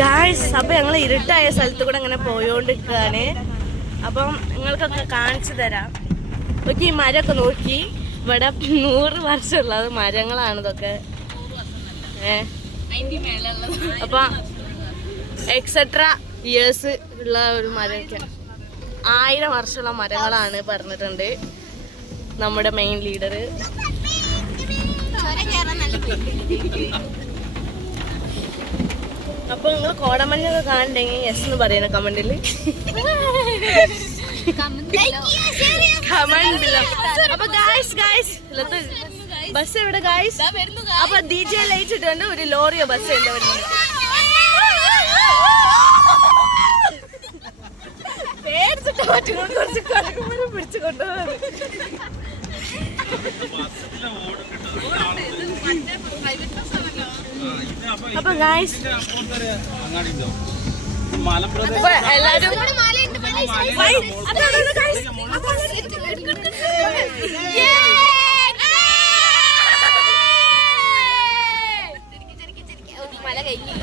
Guys അപ്പൊ ഞങ്ങൾ ഇരുട്ടായ സ്ഥലത്ത് കൂടെ അങ്ങനെ പോയോണ്ടിരിക്കുകയാണ്. അപ്പം നിങ്ങൾക്കൊക്കെ കാണിച്ചു തരാം. നോക്കി ഈ മരമൊക്കെ നോക്കി, ഇവിടെ 100 വർഷമുള്ള മരങ്ങളാണ് ഇതൊക്കെ. അപ്പൊ എക്സെട്ര ഇയേഴ്സ് ഉള്ള ഒരു മരമൊക്കെ 1000 വർഷമുള്ള മരങ്ങളാണ് പറഞ്ഞിട്ടുണ്ട് നമ്മുടെ മെയിൻ ലീഡർ. അപ്പൊ നിങ്ങൾ കോടമഞ്ഞൊക്കെ കാണണ്ടെങ്കിൽ യെസ് എന്ന് പറയണ കമന്റില്. അപ്പൊ ബസ് എവിടെ ഗായ്സ്? അപ്പൊ DJ ലൈറ്റ് ഇട്ടുണ്ട്, ഒരു ലോറിയോ ബസ് ഉണ്ട് വരുന്നത്. പേടിച്ചിട്ട് പറ്റുകൊണ്ട് കുറച്ച് കടക്കുമ്പോഴും പിടിച്ചു കൊണ്ടുപോകുന്നത്. അപ്പൊ ഗായ്സ് എല്ലാരും മല കഴിഞ്ഞു.